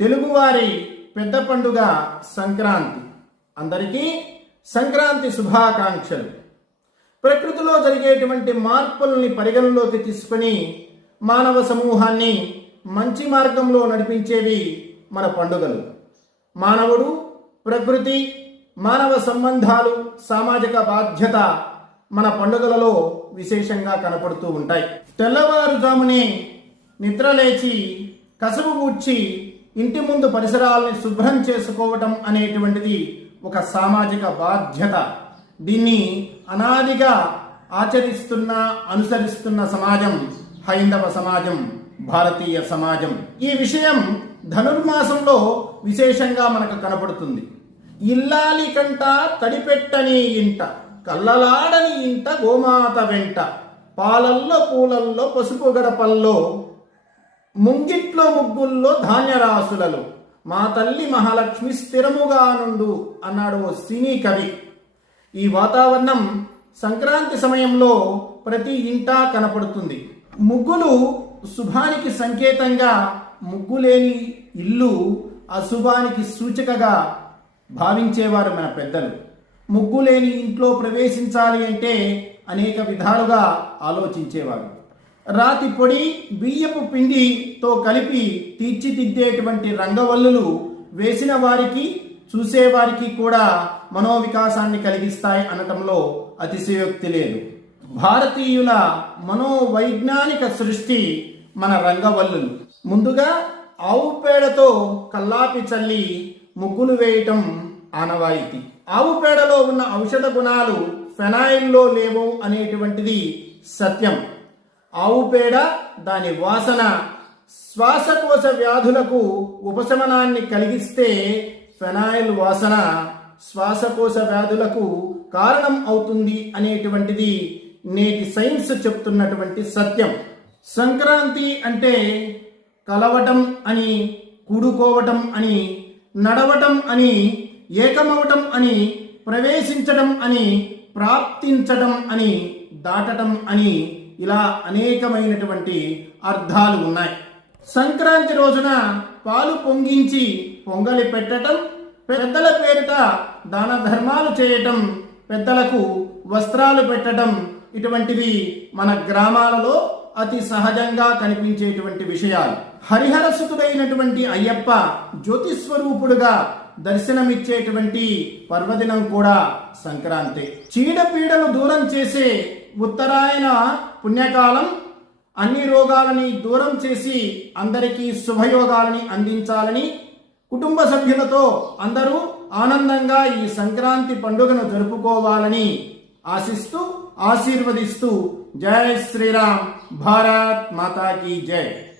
తెలుగువారి పెద్ద పండుగ సంక్రాంతి. అందరికీ సంక్రాంతి శుభాకాంక్షలు. ప్రకృతిలో జరిగేటువంటి మార్పుల్ని పరిగణలోకి తీసుకొని మానవ సమూహాన్ని మంచి మార్గంలో నడిపించేవి మన పండుగలు. మానవుడు ప్రకృతి మానవ సంబంధాలు సామాజిక బాధ్యత మన పండుగలలో విశేషంగా కనపడుతూ ఉంటాయి. తెల్లవారుజామునే నిద్రలేచి కసుపు కూర్చి ఇంటి ముందు పరిసరాలని శుభ్రం చేసుకోవటం అనేటువంటిది ఒక సామాజిక బాధ్యత. దీన్ని అనాదిగా ఆచరిస్తున్న అనుసరిస్తున్న సమాజం హైందవ సమాజం భారతీయ సమాజం. ఈ విషయం ధనుర్మాసంలో విశేషంగా మనకు కనపడుతుంది. ఇల్లాలి కంట తడిపెట్టని ఇంట కల్లలాడని ఇంట గోమాత వెంట పాలల్లో పూలల్లో పసుపు గడపల్లో ముంగిట్లో ముగ్గుల్లో ధాన్యరాశులలో. మా తల్లి మహాలక్ష్మి స్థిరముగా నుండు అన్నాడు ఓ సినీ కవి. ఈ వాతావరణం సంక్రాంతి సమయంలో ప్రతి ఇంటా కనపడుతుంది. ముగ్గులు శుభానికి సంకేతంగా ముగ్గులేని ఇల్లు అశుభానికి సూచికగా భావించేవారు మన పెద్దలు. ముగ్గులేని ఇంట్లో ప్రవేశించాలి అంటే అనేక విధాలుగా ఆలోచించేవారు. రాతి పొడి బియ్యపు పిండితో కలిపి తీర్చిదిద్దేటువంటి రంగవల్లులు వేసిన వారికి చూసేవారికి కూడా మనోవికాసాన్ని కలిగిస్తాయి అనటంలో అతిశయోక్తి లేదు. భారతీయుల మనోవైజ్ఞానిక సృష్టి మన రంగవల్లులు. ముందుగా ఆవు పేడతో కల్లాపి చల్లి ముగ్గులు వేయటం ఆనవాయితీ. ఆవు పేడలో ఉన్న ఔషధ గుణాలు ఫెనాయిల్లో లేవు అనేటువంటిది సత్యం. ఆవు పేడ దాని వాసన. శ్వాసకోశ వ్యాధులకు ఉపశమనాన్ని కలిగిస్తే ఫెనాయిల్ వాసన. శ్వాసకోశ వ్యాధులకు కారణం అవుతుంది అనేటువంటిది నేటి సైన్స్ చెప్తున్నటువంటి సత్యం. సంక్రాంతి అంటే కలవటం అని కూడుకోవటం అని నడవటం అని ఏకమవటం అని ప్రవేశించడం అని ప్రాప్తించడం అని దాటటం అని ఇలా అనేకమైనటువంటి అర్థాలు ఉన్నాయి. సంక్రాంతి రోజున పాలు పొంగించి పొంగలి పెట్టటం పెద్దల పేరిట దాన ధర్మాలు చేయటం పెద్దలకు వస్త్రాలు పెట్టడం ఇటువంటివి మన గ్రామాలలో అతి సహజంగా కనిపించేటువంటి విషయాలు. హరిహరసుతుడైనటువంటి అయ్యప్ప జ్యోతిస్వరూపుడుగా దర్శనమిచ్చేటువంటి పర్వదినం కూడా సంక్రాంతి. చీడపీడలు దూరం చేసే ఉత్తరాయణ పుణ్యకాలం అన్ని రోగాలని దూరం చేసి అందరికీ శుభయోగాలని అందించాలని కుటుంబ సభ్యులతో అందరూ ఆనందంగా ఈ సంక్రాంతి పండుగను జరుపుకోవాలని ఆశిస్తూ ఆశీర్వదిస్తూ జై శ్రీరామ్ భారత్ మాతాకి జై.